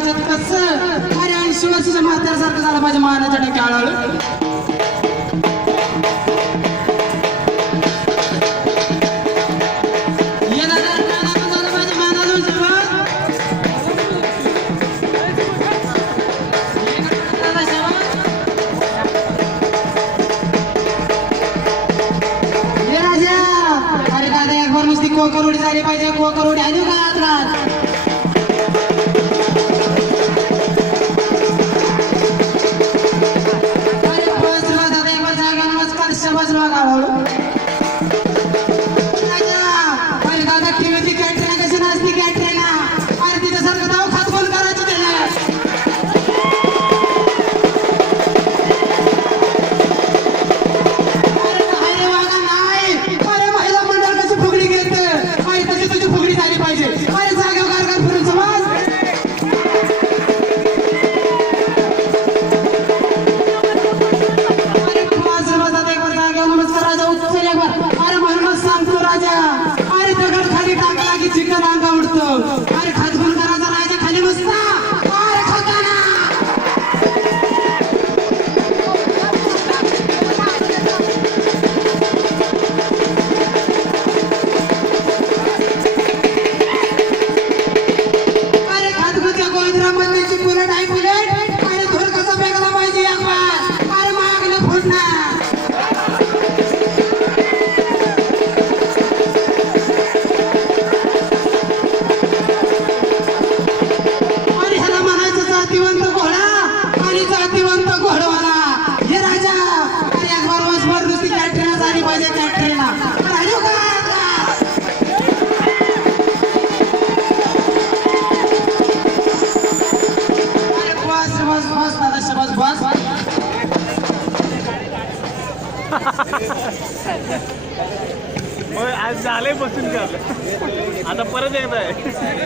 पाहिजे कसं अरे 80 वर्षाच्या म्हाताऱ्यासारखं झालं पाहिजे मानाच्या टक्के हळूहळू कोकरोडी झाली पाहिजे कोकरोडी आहे का रात अरे बस दादा एक बार जागा नमस्कार शबाज बघा अरे दादा टीव्हीची कॅटरीना कशी नसती कॅटरीना अरे तिच्यासारखं नाव खात फोन करायचं त्याला आज झालंय बसून का आता परत एकदा आहे